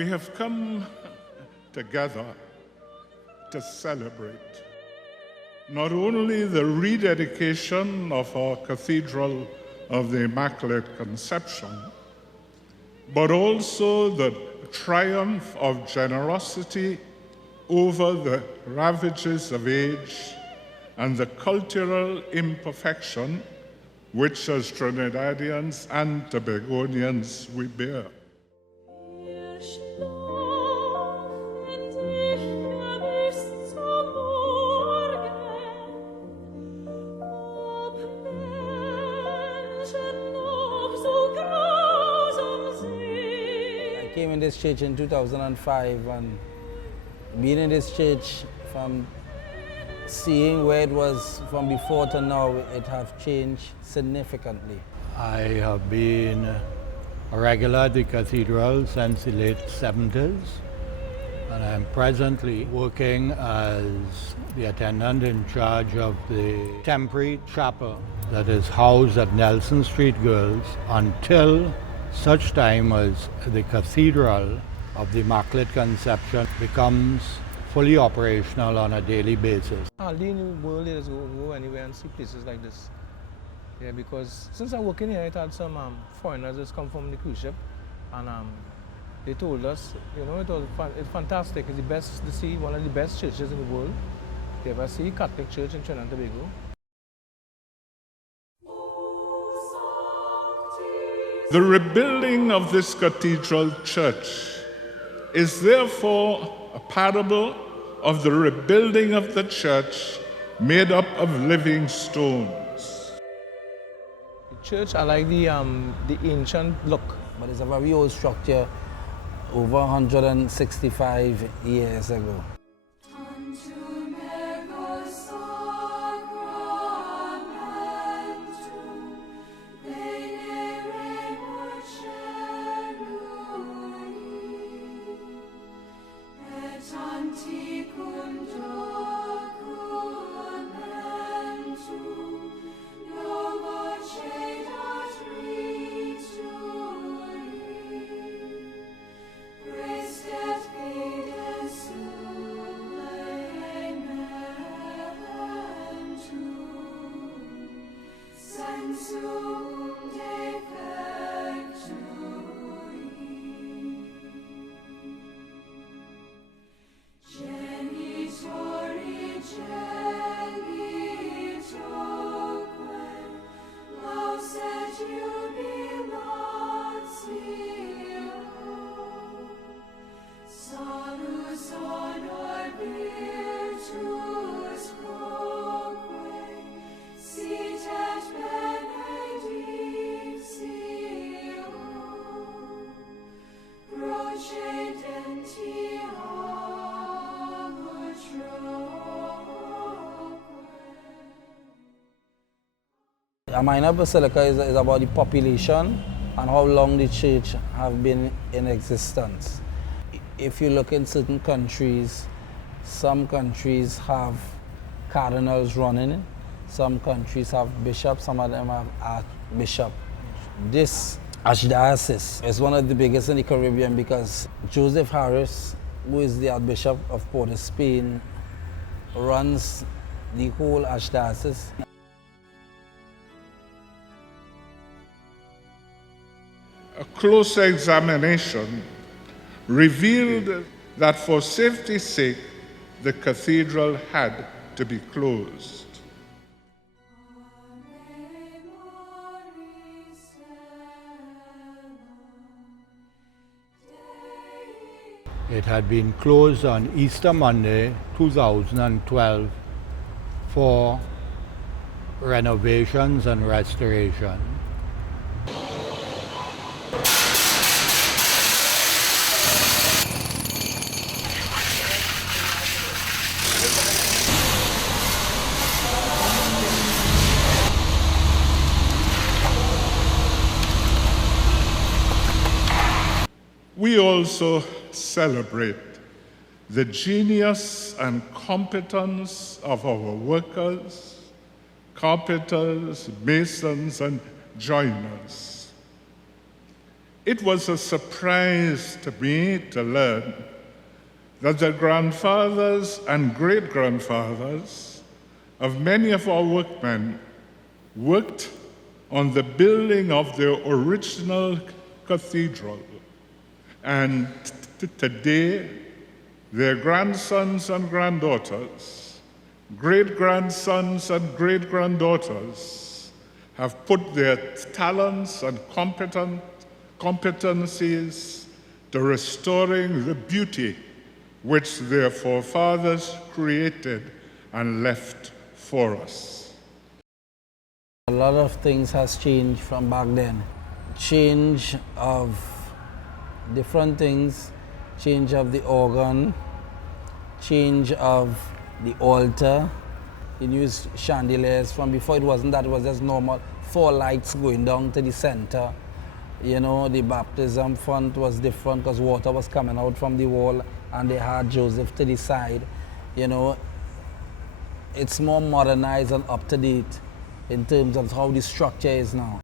We have come together to celebrate not only the rededication of our Cathedral of the Immaculate Conception, but also the triumph of generosity over the ravages of age and the cultural imperfection which as Trinidadians and Tobagonians we bear. I came in this church in 2005, and being in this church, from seeing where it was from before to now, it has changed significantly. I have been a regular at the Cathedral since the late 70s, and I'm presently working as the attendant in charge of the temporary chapel that is housed at Nelson Street Girls until such time as the Cathedral of the Immaculate Conception becomes fully operational on a daily basis. Hardly in the world is go anywhere and see places like this. Yeah, because since I'm working here, I had some foreigners just come from the cruise ship, and they told us, you know, it's fantastic. It's the best to see, one of the best churches in the world. They ever see Catholic Church in Trinidad and Tobago. The rebuilding of this cathedral church is therefore a parable of the rebuilding of the church made up of living stones. The church, I like the ancient look. But it's a very old structure, over 165 years ago. A minor basilica is about the population and how long the church have been in existence. If you look in certain countries, some countries have cardinals running, some countries have bishops, some of them have archbishop. This archdiocese is one of the biggest in the Caribbean because Joseph Harris, who is the Archbishop of Port of Spain, runs the whole archdiocese. A closer examination revealed that for safety's sake, the cathedral had to be closed. It had been closed on Easter Monday, 2012 for renovations and restoration. We also celebrate the genius and competence of our workers, carpenters, masons, and joiners. It was a surprise to me to learn that the grandfathers and great-grandfathers of many of our workmen worked on the building of the original cathedral. And today, their grandsons and granddaughters, great-grandsons and great-granddaughters have put their talents and competencies to restoring the beauty which their forefathers created and left for us. A lot of things has changed from back then. Change of different things, change of the organ, change of the altar. You use chandeliers. From before it wasn't that, it was just normal 4 lights going down to the center. You know, the baptism font was different because water was coming out from the wall and they had Joseph to the side. You know, it's more modernized and up to date in terms of how the structure is now.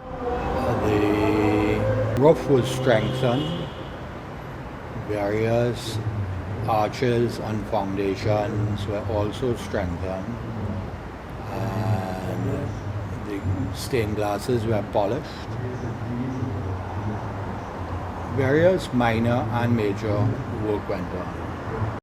The roof was strengthened, various arches and foundations were also strengthened, and the stained glasses were polished. Various minor and major work went on.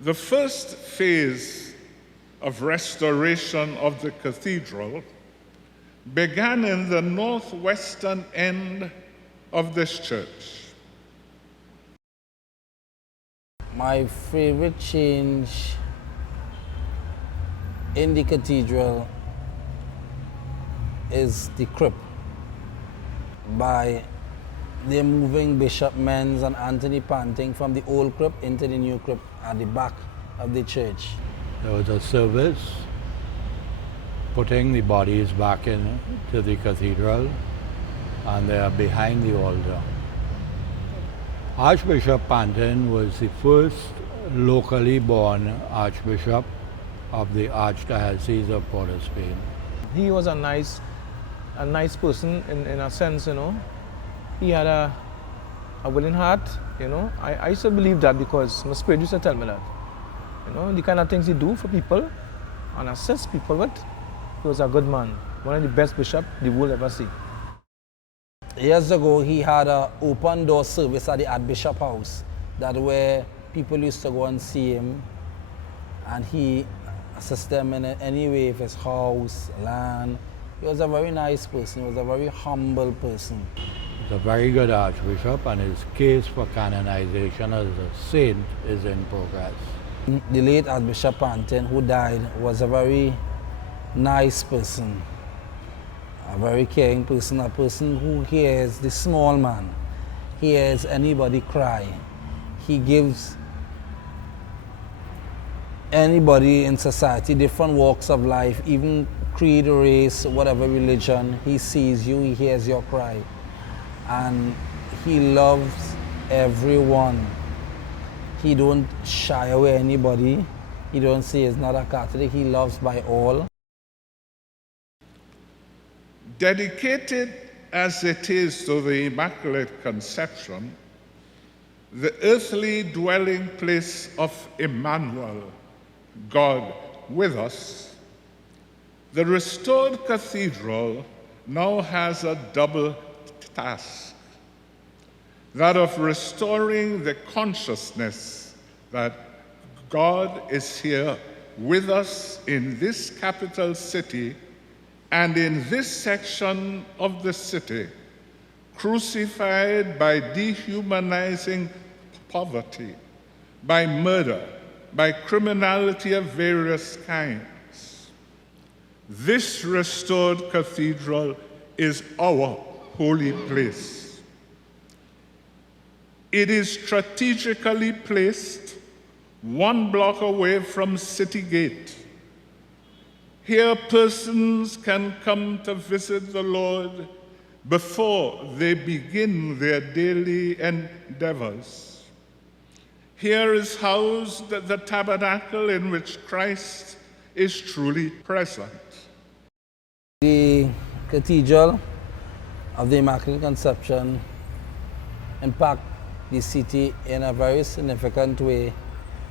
The first phase of restoration of the cathedral began in the northwestern end of this church. My favorite change in the cathedral is the crypt. By they're moving Bishop Menz and Anthony Panting from the old crypt into the new crypt at the back of the church. There was a service putting the bodies back into the cathedral, and they are behind the altar. Archbishop Pantin was the first locally born Archbishop of the Archdiocese of Port of Spain. He was a nice person in a sense, you know. He had a willing heart, you know. I used to believe that because my spirit used to tell me that. You know, the kind of things he do for people and assist people with, he was a good man. One of the best bishops the world ever see. Years ago, he had an open door service at the Archbishop House, that where people used to go and see him, and he assisted them in any way, if his house, land. He was a very nice person. He was a very humble person. He's a very good Archbishop, and his case for canonization as a saint is in progress. The late Archbishop Pantin, who died, was a very nice person, a very caring person, a person who hears the small man, hears anybody cry. He gives anybody in society, different walks of life, even creed, race, whatever religion, he sees you, he hears your cry. And he loves everyone. He don't shy away anybody. He don't say he's not a Catholic. He loves by all. Dedicated as it is to the Immaculate Conception, the earthly dwelling place of Emmanuel, God with us, the restored cathedral now has a double task, that of restoring the consciousness that God is here with us in this capital city and in this section of the city, crucified by dehumanizing poverty, by murder, by criminality of various kinds. This restored cathedral is our holy place. It is strategically placed 1 block away from City Gate. Here persons can come to visit the Lord before they begin their daily endeavors. Here is housed the tabernacle in which Christ is truly present. The Cathedral of the Immaculate Conception impact the city in a very significant way,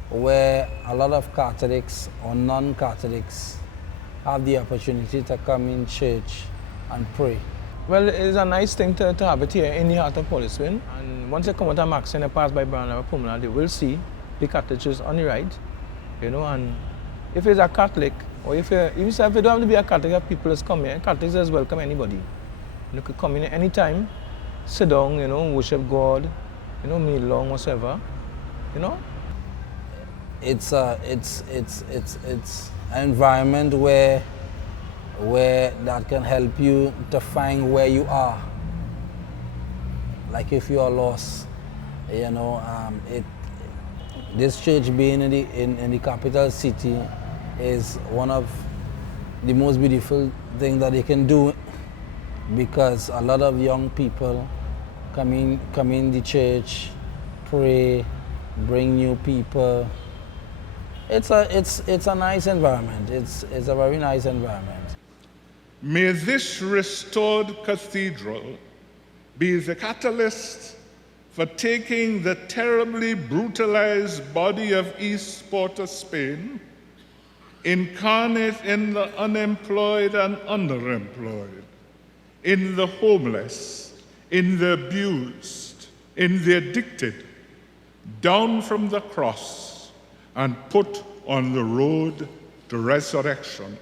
where a lot of Catholics or non-Catholics have the opportunity to come in church and pray. Well, it's a nice thing to have it here in the heart of Portiswin. And once you come out of Max and you pass by Brown Pumla, they will see the Catholic Church on the right, and if it's a Catholic, or if you don't have to be a Catholic, people just come here. Catholics just welcome anybody. You could come in anytime, sit down, worship God, meet long, whatever, It's an environment where that can help you to find where you are. Like if you are lost, this church being in the capital city is one of the most beautiful things that they can do, because a lot of young people come in the church, pray, bring new people. It's a nice environment. It's a very nice environment. May this restored cathedral be the catalyst for taking the terribly brutalized body of East Port of Spain, incarnate in the unemployed and underemployed, in the homeless, in the abused, in the addicted, down from the cross and put on the road to resurrection.